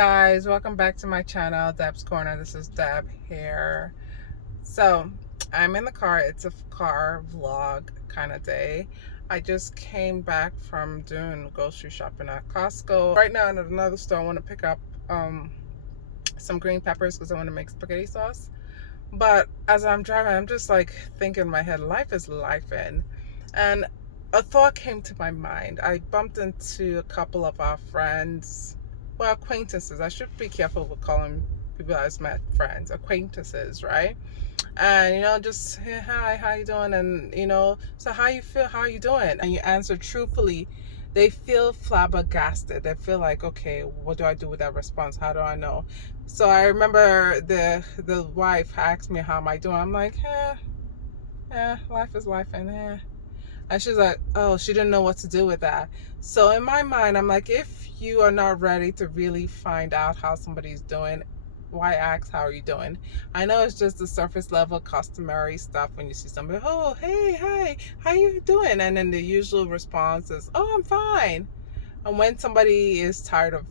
Guys, welcome back to my channel, Deb's Corner. This is Deb here. So I'm in the car. It's a car vlog kind of day. I just came back from doing grocery shopping at Costco. Right now I'm at another store. I want to pick up some green peppers because I want to make spaghetti sauce. But as I'm driving, I'm just like thinking in my head, life is life-in. And a thought came to my mind. I bumped into a couple of our friends, well, acquaintances. I should be careful with calling people I've met friends, acquaintances, right? And just, hey, hi, how you doing? And so how you feel? How you doing? And you answer truthfully. They feel flabbergasted. They feel like, okay, what do I do with that response? How do I know? So I remember the wife asked me, how am I doing? I'm like, life is life, and she's like, oh, she didn't know what to do with that. So in my mind, I'm like, if you are not ready to really find out how somebody's doing, why ask how are you doing? I know it's just the surface level customary stuff when you see somebody, oh, hey, hi, how you doing? And then the usual response is, oh, I'm fine. And when somebody is tired of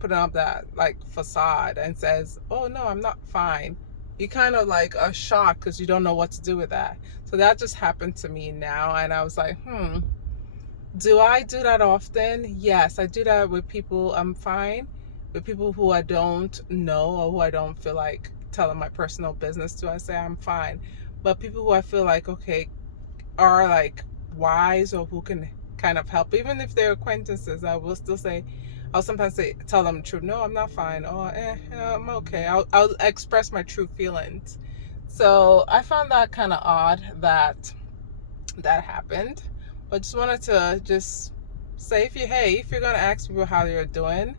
putting up that like facade and says, oh no, I'm not fine, you kind of like are shocked because you don't know what to do with that. So that just happened to me now, and I was like, do I do that often? Yes, I do that with people I'm fine, with people who I don't know or who I don't feel like telling my personal business to. I say I'm fine. But people who I feel like, okay, are like wise or who can kind of help, even if they're acquaintances, I will still say, I'll sometimes tell them the truth. No, I'm not fine. Oh, I'm okay. I'll express my true feelings. So I found that kind of odd that happened. But just wanted to just say, if you're gonna ask people how you're doing,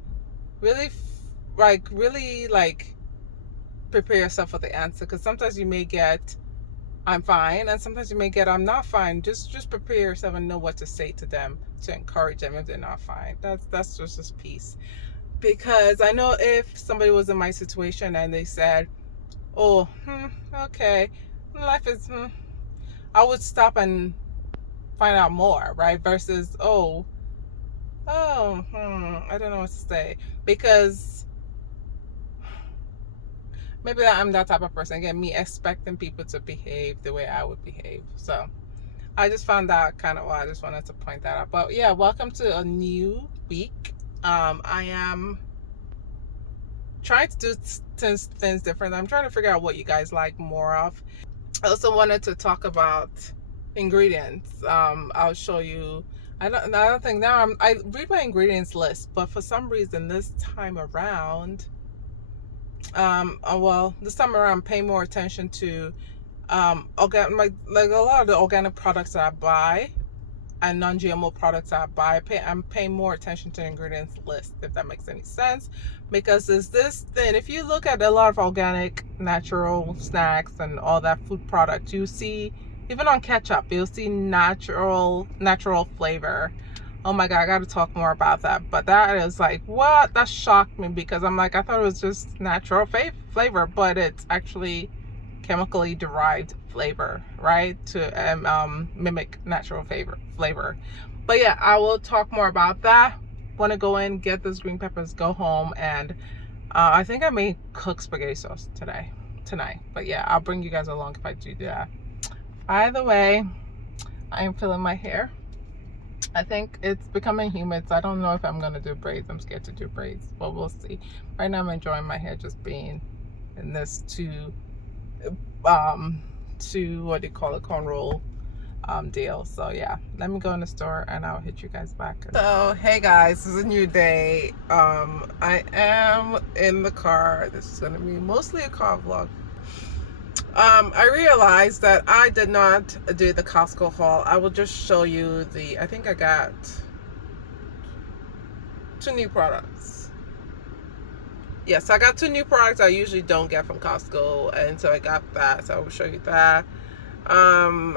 really, really prepare yourself for the answer, because sometimes you may get I'm fine, and sometimes you may get I'm not fine. Just prepare yourself and know what to say to them to encourage them if they're not fine. That's just this piece. Because I know if somebody was in my situation and they said, oh, okay, life is, I would stop and find out more, right? Versus, I don't know what to say, because maybe I'm that type of person. Again, me expecting people to behave the way I would behave. So I just found that kind of odd. I just wanted to point that out. But yeah, welcome to a new week. I am trying to do things different. I'm trying to figure out what you guys like more of. I also wanted to talk about ingredients. I'll show you. I don't think now I read my ingredients list, but for some reason this time around, this time around I'm paying more attention to organic, like a lot of the organic products that I buy and non-GMO products that I buy. I'm paying more attention to the ingredients list, if that makes any sense, because there's this thing. If you look at a lot of organic, natural snacks and all that food products, you see, even on ketchup, you'll see natural flavor. Oh my God, I got to talk more about that. But that is like, what? That shocked me, because I'm like, I thought it was just natural flavor, but it's actually chemically derived flavor, right, to mimic natural flavor. But yeah, I will talk more about that. Want to go in, get those green peppers, go home, and I think I may cook spaghetti sauce tonight. But yeah, I'll bring you guys along if I do that. By the way, I am feeling my hair. I think it's becoming humid, so I don't know if I'm gonna do braids. I'm scared to do braids, but we'll see. Right now I'm enjoying my hair just being in this to what do you call it, cornrow deal. So yeah, let me go in the store and I'll hit you guys back. So hey guys, this is a new day. I am in the car. This is gonna be mostly a car vlog. I realized that I did not do the Costco haul. I will just show you I think I got 2 new products. Yes, I got 2 new products I usually don't get from Costco, and so I got that, so I will show you that. I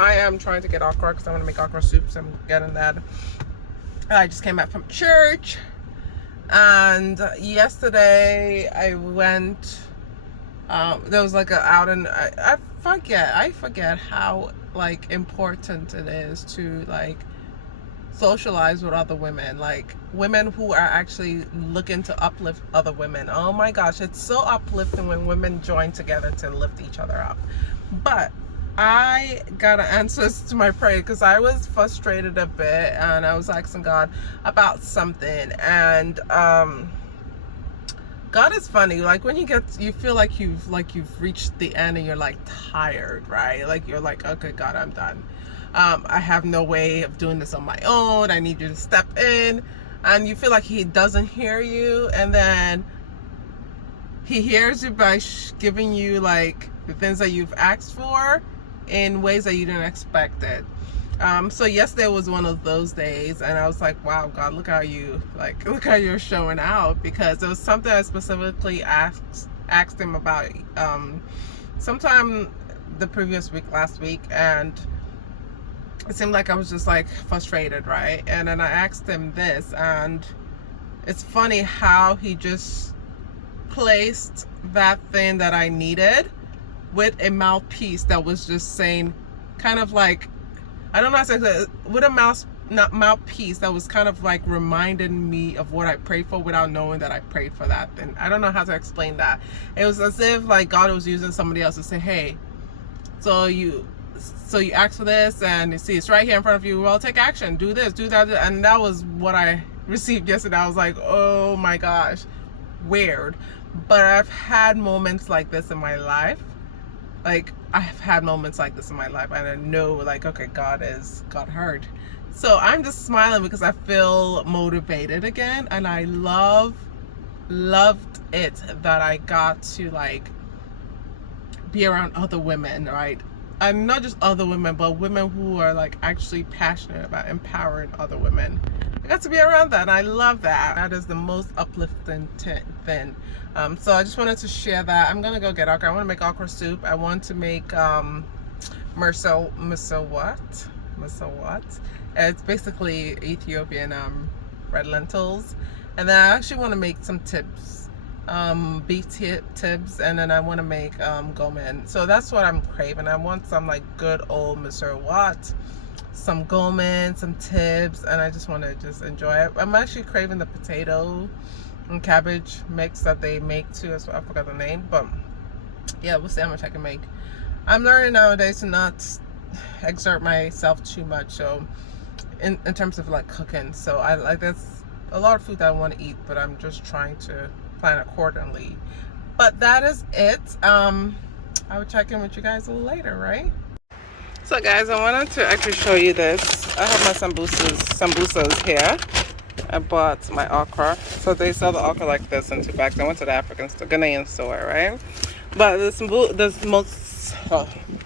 am trying to get okra because I want to make okra soup, so I'm getting that. I just came back from church, and yesterday I went, there was like a outing. I forget how like important it is to like socialize with other women, like women who are actually looking to uplift other women. Oh my gosh, it's so uplifting when women join together to lift each other up. But I got answers to my prayer because I was frustrated a bit, and I was asking God about something. And God is funny. Like when you feel like you've reached the end and you're like tired, right? Like you're like, okay, God, I'm done. I have no way of doing this on my own. I need you to step in. And you feel like he doesn't hear you, and then he hears you by giving you like the things that you've asked for in ways that you didn't expect it. So yesterday was one of those days, and I was like, wow, God, look how you're showing out, because it was something I specifically asked him about sometime the previous week, last week, and it seemed like I was just like frustrated, right? And then I asked him this, and it's funny how he just placed that thing that I needed with a mouthpiece that was just saying, kind of like, I don't know how to say it, with a mouthpiece that was kind of like reminding me of what I prayed for without knowing that I prayed for that. And I don't know how to explain that. It was as if like God was using somebody else to say, hey, so you asked for this, and you see it's right here in front of you. Well, take action, do this, do that. And that was what I received yesterday. I was like, oh my gosh, weird. But I've had moments like this in my life. Like I've had moments like this in my life, and I know like, okay, God heard. So I'm just smiling because I feel motivated again, and I loved it that I got to like be around other women, right? And not just other women, but women who are like actually passionate about empowering other women. I got to be around that, and I love that. That is the most uplifting thing. So I just wanted to share that. I'm gonna go get okra. I want to make okra soup. I want to make miso what? It's basically Ethiopian red lentils, and then I actually want to make some tips, beef tips, and then I want to make gomen. So that's what I'm craving. I want some like good old miso what, some gomen, some tips, and I just want to just enjoy it. I'm actually craving the potato and cabbage mix that they make too. I forgot the name, but yeah, we'll see how much I can make. I'm learning nowadays to not exert myself too much, so in terms of like cooking. So I like, there's a lot of food that I want to eat, but I'm just trying to plan accordingly. But that is it. I will check in with you guys a little later, right? So guys, I wanted to actually show you this. I have my sambusas here. I bought my okra. So they sell the okra like this in 2 bags. I went to the Ghanaian store, right? But this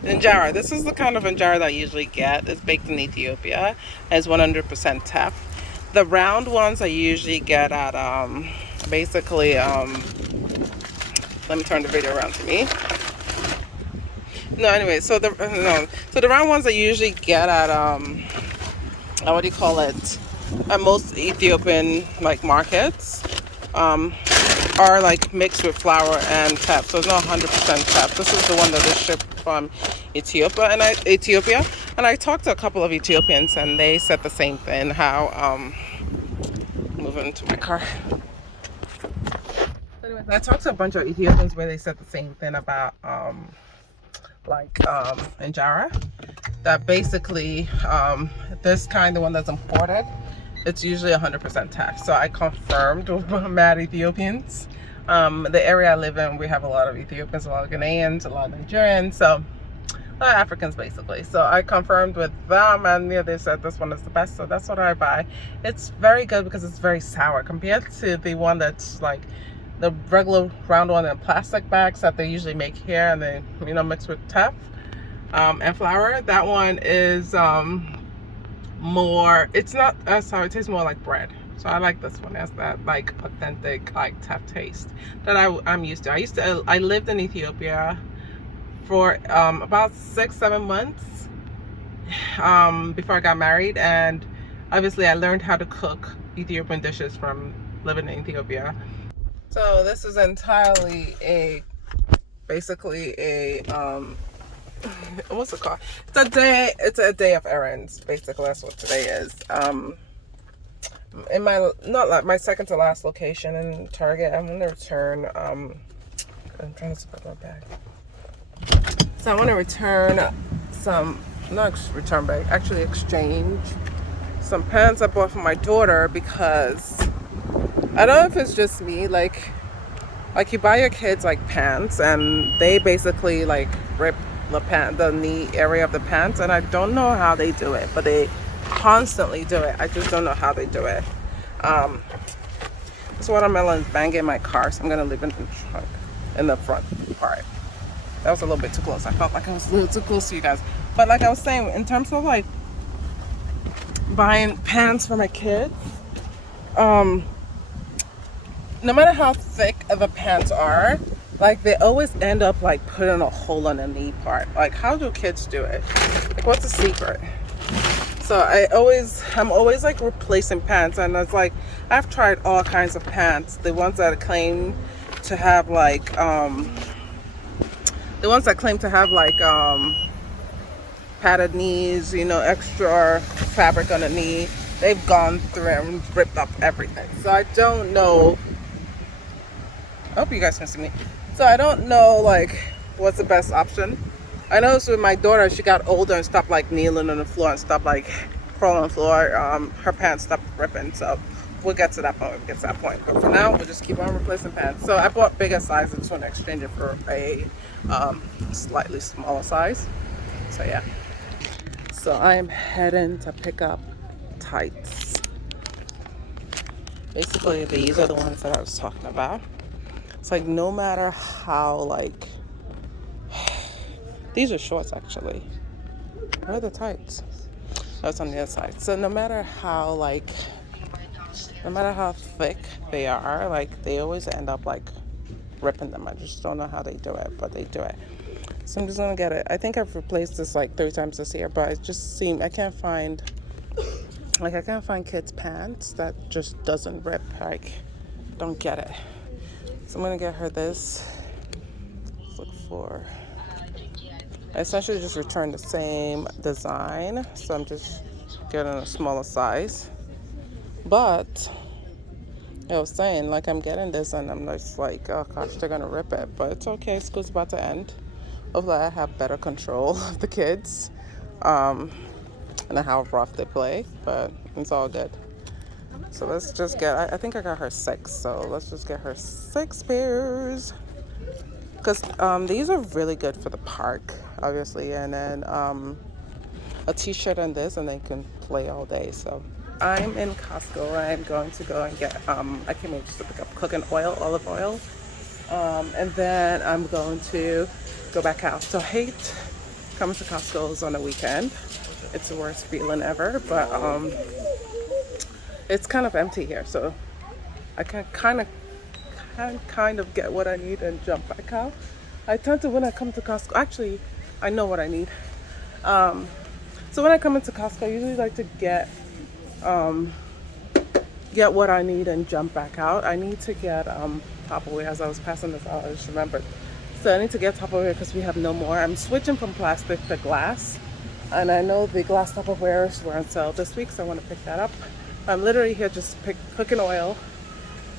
injera. This is the kind of injera that I usually get. It's baked in Ethiopia. It's 100% teff. The round ones I usually get at basically let me turn the video around to me. No, anyway, so the round ones I usually get at what do you call it? At most Ethiopian like markets are like mixed with flour and teff, so it's not 100% teff. This is the one that is shipped from Ethiopia, and I talked to a couple of Ethiopians, and they said the same thing. How moving into my car. Anyways, I talked to a bunch of Ethiopians where they said the same thing about injera, that basically this kind, the one that's imported, it's usually 100% teff. So I confirmed with mad Ethiopians. The area I live in, we have a lot of Ethiopians, a lot of Ghanaians, a lot of Nigerians, so a lot of Africans basically. So I confirmed with them, and yeah, they said this one is the best, so that's what I buy. It's very good because it's very sour compared to the one that's like the regular round one in plastic bags that they usually make here, and they mix with teff and flour. That one is more, it's not as sour, it tastes more like bread. So I like this one. It has that like authentic like teff taste that I'm used to. I lived in Ethiopia for about 6-7 months before I got married, and obviously I learned how to cook Ethiopian dishes from living in Ethiopia. So this is entirely basically a what's it called? It's a day of errands. Basically, that's what today is. In my, not like my second to last location in Target, I'm gonna return. I'm trying to split my bag. So I want to return some, not return bag, actually exchange some pants I bought for my daughter, because I don't know if it's just me, like you buy your kids like pants and they basically like rip the knee area of the pants, and I don't know how they do it, but they constantly do it. I just don't know how they do it. This watermelon is banging my car, so I'm gonna leave it in the trunk, in the front part. That was a little bit too close. I felt like I was a little too close to you guys. But like I was saying, in terms of like buying pants for my kids, no matter how thick the pants are, like they always end up like putting a hole in the knee part. Like, how do kids do it? Like, what's the secret? So I'm always like replacing pants, and it's like I've tried all kinds of pants. The ones that claim to have like padded knees, you know, extra fabric on the knee, they've gone through and ripped up everything. So I don't know. I hope you guys can see me. So I don't know like what's the best option. I noticed with my daughter, she got older and stopped like kneeling on the floor and stopped like crawling on the floor. Her pants stopped ripping. So we'll get to that point when we get to that point. But for now, we'll just keep on replacing pants. So I bought bigger size. I just want to exchange it for a slightly smaller size. So yeah. So I'm heading to pick up tights. Basically, these are the ones that I was talking about. It's like no matter how like, these are shorts actually. Where are the tights? That's on the other side. So no matter how thick they are, like they always end up like ripping them. I just don't know how they do it, but they do it. So I'm just gonna get it. I think I've replaced this like 3 times this year, but it just seems I can't find kids' pants that just doesn't rip. Like, don't get it. So I'm gonna get her this. Let's look for. I essentially just returned the same design, so I'm just getting a smaller size. But I was saying, like, I'm getting this and I'm just like, oh gosh, they're gonna rip it. But it's okay, school's about to end. Hopefully I have better control of the kids and how rough they play, but it's all good. So let's just get, I think I got her 6, so let's just get her 6 pairs. Because these are really good for the park, obviously, and then a t-shirt and this, and they can play all day. So I'm in Costco. I'm going to go and get, I came in just to pick up cooking oil, olive oil, and then I'm going to go back out. So I hate coming to Costco's on a weekend. It's the worst feeling ever, but it's kind of empty here, so I can kind of get what I need and jump back out. I tend to, when I come to Costco, actually I know what I need. So when I come into Costco, I usually like to get what I need and jump back out. I need to get Tupperware. As I was passing this out, I just remembered. So I need to get Tupperware because we have no more. I'm switching from plastic to glass, and I know the glass Tupperwares were on sale this week, so I want to pick that up. I'm literally here just to pick cooking oil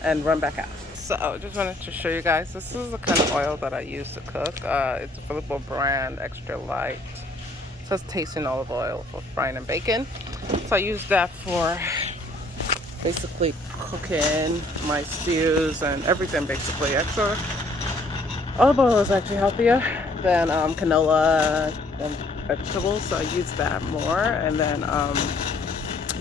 and run back out. So I just wanted to show you guys, this is the kind of oil that I use to cook. It's a Filippo brand, extra light. It says tasting olive oil for frying and baking. So I use that for basically cooking my stews and everything basically. Extra olive oil is actually healthier than canola and vegetables, so I use that more. And then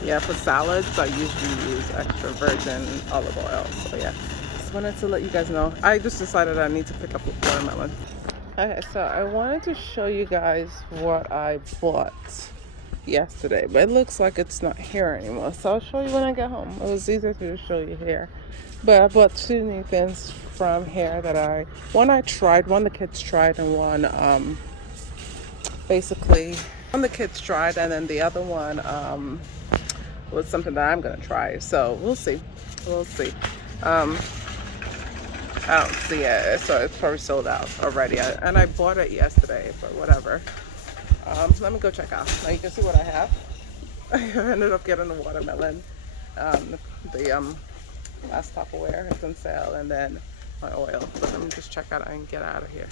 yeah, for salads I usually use extra virgin olive oil. So yeah, just wanted to let you guys know. I just decided I need to pick up a watermelon. Okay, so I wanted to show you guys what I bought yesterday, but it looks like it's not here anymore, so I'll show you when I get home. It was easier to show you here, but I bought 2 new things from here that one the kids tried, and one basically one the kids tried, and then the other one was something that I'm gonna try. So we'll see. I don't see it, so it's probably sold out already. And I bought it yesterday, but whatever. Let me go check out. Now you can see what I have. I ended up getting the watermelon, um, the last Tupperware. It's on sale, and then my oil. But let me just check out and get out of here.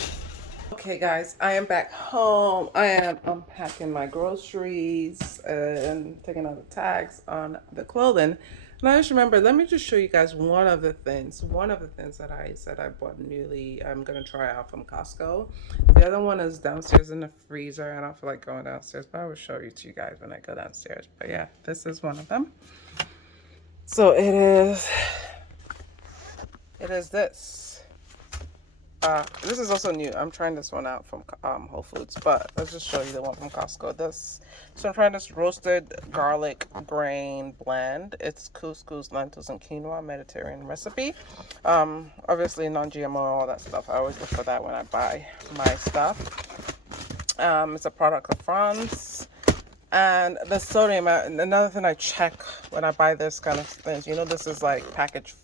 Okay, guys, I am back home. I am unpacking my groceries and taking out the tags on the clothing. And I just remember, let me just show you guys one of the things. One of the things that I said I bought newly, I'm going to try out from Costco. The other one is downstairs in the freezer. I don't feel like going downstairs, but I will show you to you guys when I go downstairs. But yeah, this is one of them. So it is this. This is also new. I'm trying this one out from Whole Foods, but let's just show you the one from Costco. So I'm trying this roasted garlic grain blend. It's couscous, lentils, and quinoa Mediterranean recipe. Obviously non-GMO, all that stuff. I always look for that when I buy my stuff. It's a product of France. And the sodium, another thing I check when I buy this kind of things, you know, this is like packaged.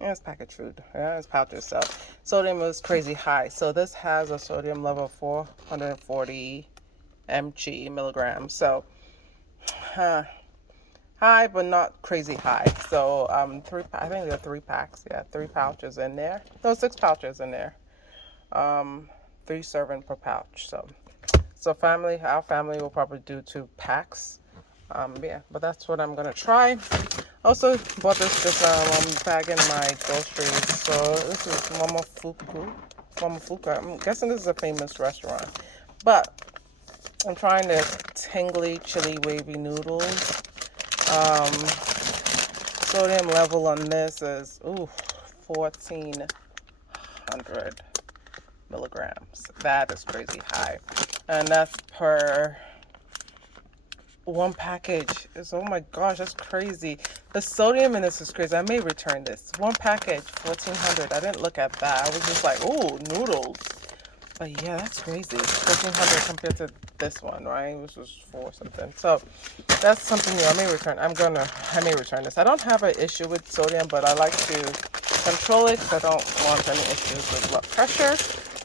Yeah, it's packaged food. Yeah, it's pouches. So sodium is crazy high. So this has a sodium level of 440 milligrams. So high, but not crazy high. So I think there are 3 packs. Yeah, 3 pouches in there. No, 6 pouches in there. 3 serving per pouch. So our family will probably do 2 packs. Yeah, but that's what I'm gonna try. Also bought this just I'm bagging my groceries. So this is Momofuku. I'm guessing this is a famous restaurant. But I'm trying this tingly chili wavy noodles. Sodium level on this is 1400 milligrams. That is crazy high. And that's per 1 package. Oh my gosh, that's crazy. The sodium in this is crazy. I may return this. 1 package, 1400. I didn't look at that. I was just like, ooh, noodles. But yeah, that's crazy. 1400 compared to this one, right? Which was 4 something. So that's something new. I may return this. I don't have an issue with sodium, but I like to control it because I don't want any issues with blood pressure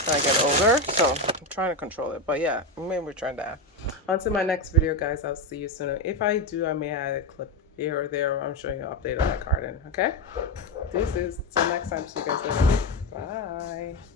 when I get older. So I'm trying to control it. But yeah, I may return that. On to my next video, guys. I'll see you soon. If I do, I may add a clip here or there, or I'm showing you an update on my garden. Okay? Till next time. See you guys later. Bye.